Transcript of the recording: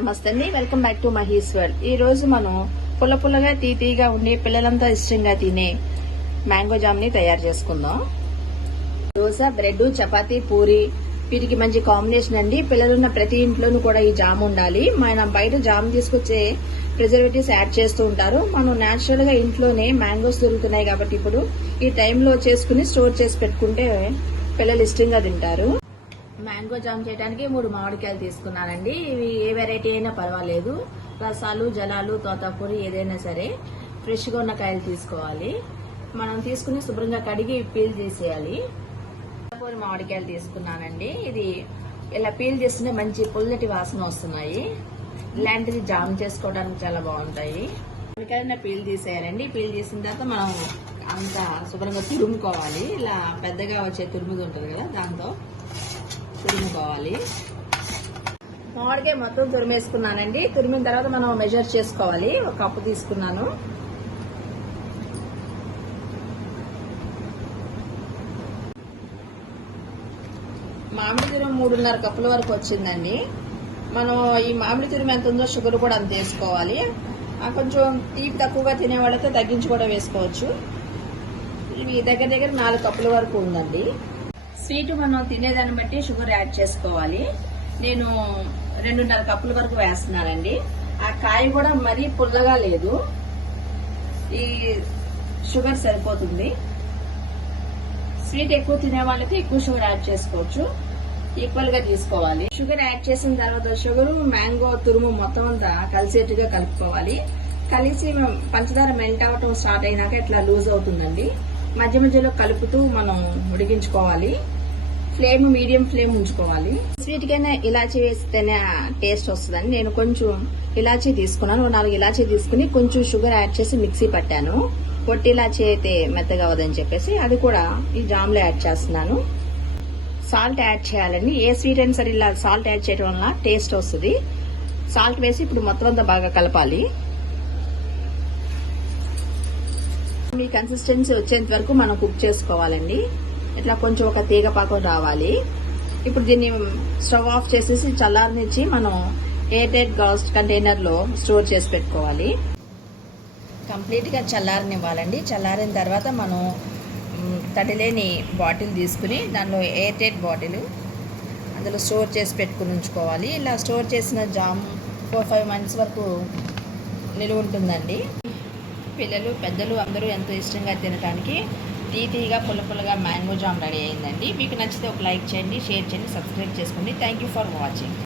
నమస్తే అండి. Welcome back to Mahi's world. ఈ రోజు మనం పుల్ల పుల్లగా తీతీగా ఉండే పిల్లలంతా ఇష్టంగా తినే మ్యాంగో జామ్ని తయారు చేసుకుందాం. దోశ బ్రెడ్ చపాతి పూరి వీటికి మంచి కాంబినేషన్ అండి. పిల్లలున్న ప్రతి ఇంట్లోనూ కూడా ఈ జామ్ ఉండాలి. మనం బయట జామ్ తీసుకొచ్చే ప్రిజర్వేటివ్స్ యాడ్ చేస్తూ ఉంటారు. మనం న్యాచురల్గా ఇంట్లోనే మ్యాంగోస్ దొరుకుతున్నాయి కాబట్టి ఇప్పుడు ఈ టైంలో చేసుకుని స్టోర్ చేసి పెట్టుకుంటే పిల్లలు ఇష్టంగా తింటారు. మ్యాంగో జామ్ చేయడానికి మూడు మామిడికాయలు తీసుకున్నానండి. ఇవి ఏ వెరైటీ అయినా పర్వాలేదు. రసాలు జలాలు తోతాపూరి ఏదైనా సరే ఫ్రెష్గా ఉన్న కాయలు తీసుకోవాలి. మనం తీసుకుని శుభ్రంగా కడిగి పీల్ తీసేయాలి తోతాపూరి మామిడికాయలు తీసుకున్నానండి. ఇది ఇలా పీల్ చేస్తుంటే మంచి పుల్లటి వాసన వస్తున్నాయి. ఇలాంటిది జామ్ చేసుకోవడానికి చాలా బాగుంటాయి. మామిడికాయలు పీల్ తీసేయాలండి పీల్ చేసిన తర్వాత మనం అంత శుభ్రంగా తురుముకోవాలి. ఇలా పెద్దగా వచ్చే తురుముది ఉంటుంది కదా దాంతో. తురుముకోవాలి మామిడికాయ మొత్తం తురిమేసుకున్నానండి. తురిమిన తర్వాత మనం మెజర్ చేసుకోవాలి. ఒక కప్పు తీసుకున్నాను. మామిడి తురుము మూడున్నర కప్పుల వరకు వచ్చిందండి. మనం ఈ మామిడి తురుము ఎంత ఉందో షుగర్ కూడా అంత వేసుకోవాలి. ఆ కొంచెం తీపి తక్కువగా తినేవాళ్ళైతే తగ్గించి కూడా వేసుకోవచ్చు. ఇవి దగ్గర దగ్గర నాలుగు కప్పుల వరకు ఉందండి. స్వీట్ మనం తినేదాన్ని బట్టి షుగర్ యాడ్ చేసుకోవాలి. నేను రెండున్నర కప్పుల వరకు వేస్తున్నానండి. ఆ కాయ కూడా మరీ పుల్లగా లేదు. ఈ షుగర్ సరిపోతుంది. స్వీట్ ఎక్కువ తినే వాళ్ళకి ఎక్కువ షుగర్ యాడ్ చేసుకోవచ్చు. ఈక్వల్గా తీసుకోవాలి. షుగర్ యాడ్ చేసిన తర్వాత షుగర్ మ్యాంగో తురుము మొత్తం అంతా కలిసేట్టుగా కలుపుకోవాలి. కలిసి పంచదార మెల్ట్ అవ్వటం స్టార్ట్ అయినాక ఇట్లా లూజ్ అవుతుందండి. మధ్య మధ్యలో కలుపుతూ మనం ఉడికించుకోవాలి. ఫ్లేమ్ మీడియం ఫ్లేమ్ ఉంచుకోవాలి. స్వీట్ కైనా ఇలాచీ వేస్తేనే టేస్ట్ వస్తుందని నేను కొంచెం ఇలాచీ తీసుకున్నాను. నాలుగు ఇలాచీ తీసుకుని కొంచెం షుగర్ యాడ్ చేసి మిక్సీ పట్టాను. పొట్టి ఇలాచీ అయితే మెత్తగా అవ్వదని చెప్పేసి అది కూడా ఈ జామ్లో యాడ్ చేస్తున్నాను. సాల్ట్ యాడ్ చేయాలండి. ఏ స్వీట్ అయినా సరే ఇలా సాల్ట్ యాడ్ చేయడం వల్ల టేస్ట్ వస్తుంది. సాల్ట్ వేసి ఇప్పుడు మొత్తం అంతా బాగా కలపాలి. మీ కన్సిస్టెన్సీ వచ్చేంత వరకు మనం కుక్ చేసుకోవాలండి. ఇట్లా కొంచెం ఒక తీగ పాకం రావాలి. ఇప్పుడు దీన్ని స్టవ్ ఆఫ్ చేసేసి చల్లారనిచ్చి మనం ఎయిర్ టైట్ గాస్ కంటైనర్లో స్టోర్ చేసి పెట్టుకోవాలి. కంప్లీట్గా చల్లారనివ్వాలండి. చల్లారిన తర్వాత మనం తడిలేని బాటిల్ తీసుకుని దానిలో ఎయిర్ టైట్ బాటిల్ అందులో స్టోర్ చేసి పెట్టుకుని ఉంచుకోవాలి. ఇలా స్టోర్ చేసిన జామ్ ఫోర్ ఫైవ్ మంత్స్ వరకు నిలువ ఉంటుందండి పిల్లలు పెద్దలు అందరూ ఎంతో ఇష్టంగా తినడానికి తీతీగా పుల్ల పుల్లగా మ్యాంగో జామ్ రెడీ అయిందండి. మీకు నచ్చితే ఒక లైక్ చేయండి షేర్ చేయండి సబ్స్క్రైబ్ చేసుకోండి. Thank you for watching